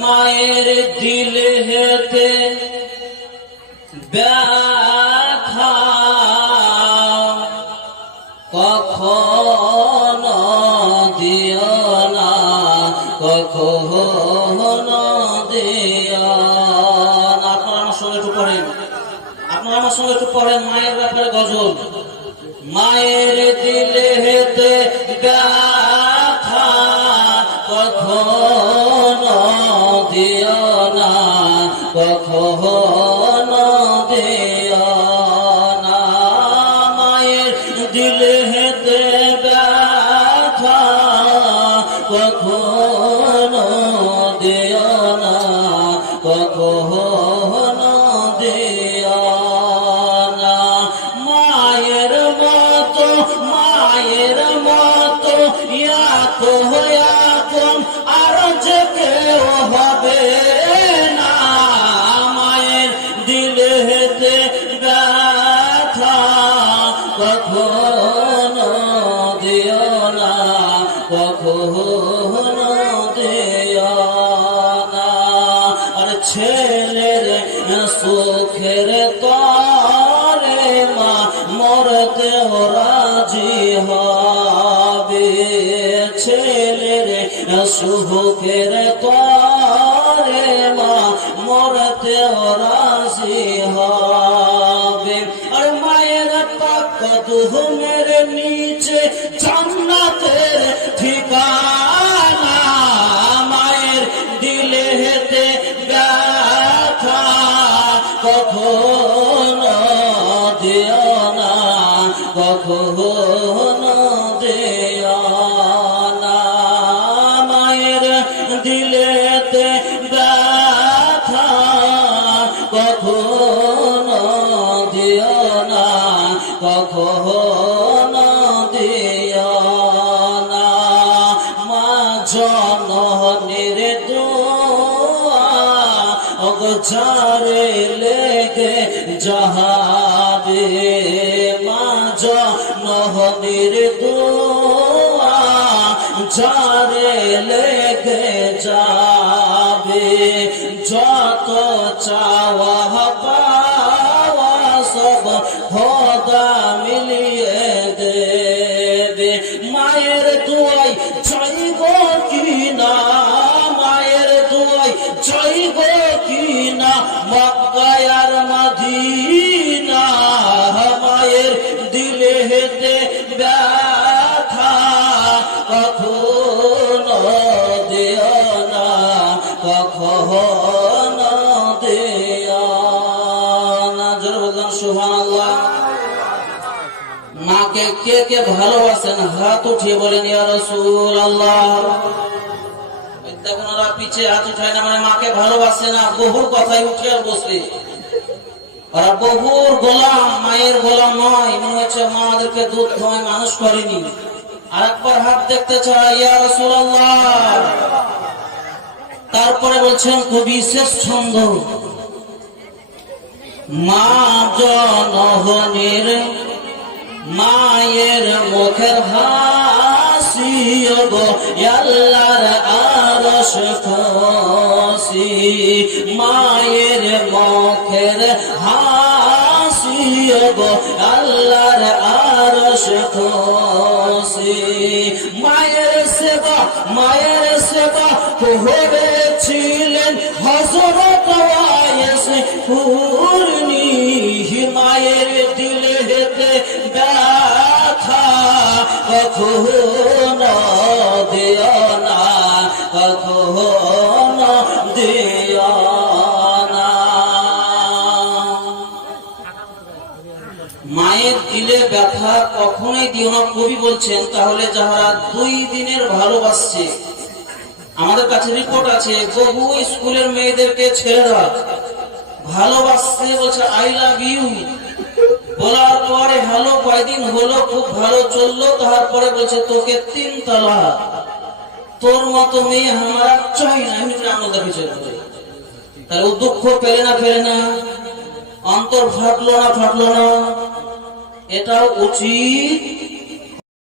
মায়ের দিলে হেতে ব্যথা কখনো দিও না, কখনো দিও না। আপনারা আমার সঙ্গে একটু পড়েন, আপনারা আমার সঙ্গে একটু পড়েন মায়ের ব্যাপারে গজল। মায়ের দিলে হেতে ব্যথা কখনো দিও না, কখনো দিও না। মায়ের দিলে হেতে ব্যথা কখনো দিও না, কখনো দিও না। মায়ের মতো, মায়ের মতো ইয়াতো ইয়াতম আর যে কেউ হবে না। মায়ের দিলে হেতে ব্যথা কখনো দিও না, কখনো দিও না। আর ছেলের সুখের তরে মা মরতে রাজি হবে। ছেলের সুখের তরে মা মরতে রাজি হবে। আর মায়ের পাক কদমের নিচে জান্নাতের ঠিকানা। মায়ের দিলে হেতে ব্যথা কখনো দিও না, কখনো দিও না। মায়ের দিলেতে ব্যথা কখনো দিও না, কখনো দিও না। মা জননীর দোয়া অগচারে লেগে যাবে। মা জননীর দোয়া যারে লেগে যাবে। যত চাওয়া পাওয়া সব খোদা মিলিয়ে দেবে। মায়ের দোয়াই চাইব কিনা, মায়ের দোয়াই চাইব কিনা মক্কা আর মদিনা। মায়ের দিলে হেতে ব্যথা কখনো দিও না, কখনো দিও না। জোরে বললাম সুবহানাল্লাহ। মাকে কে কে ভালোবাসেন হাত উঠিয়ে বলেন ইয়া রাসূলুল্লাহ। দেখুন ওরা পিছে হাত উঠায় না, মানে মাকে ভালোবাসে না। বহুর কথাই উঠে আর বসে ওরা বহুর গোলাম, মায়ের গোলাম নয়। মনে হচ্ছে মা আমাদেরকে দুধ খাওয়ায় মানুষ করেনি। আর একবার হাত দেখতে চায় ইয়া রাসূলুল্লাহ। তারপরে বলছেন কবি শেষ ছন্দ, মা জননীর মায়ের মুখের হাসি গো আল্লাহর আরশ খুশি। মায়ের মুখের হাসি গো আল্লাহর আরশ খুশি। মায়ের সেবা, মায়ের সেবা করেছিলেন হযরত ওয়াইস কুরনি। মায়ের দিলে হেতে ব্যথা কখনো দিও না, কখনো দিও না। মায়ের দিলে ব্যথা কখনোই দিও না কবি বলছেন। তাহলে যারা 2 দিনের ভালোবাসছে, আমাদের কাছে রিপোর্ট আছে বহু স্কুলের মেয়েদেরকে ছেলেরা ভালোবাসছে, বলছে আই লাভ ইউ। বলার পরে ভালো কয়দিন হলো, খুব ভালো চললো, তারপরে বলছে তোকে 3 তালাক। তোর মতো মেয়ে আমরা চাই না। এমনি আমাদের বিষয় তাহলে ও দুঃখ পেলে না, পেলে না, অন্তর ফাটলো না, ফাটলো না। এটাও উচিত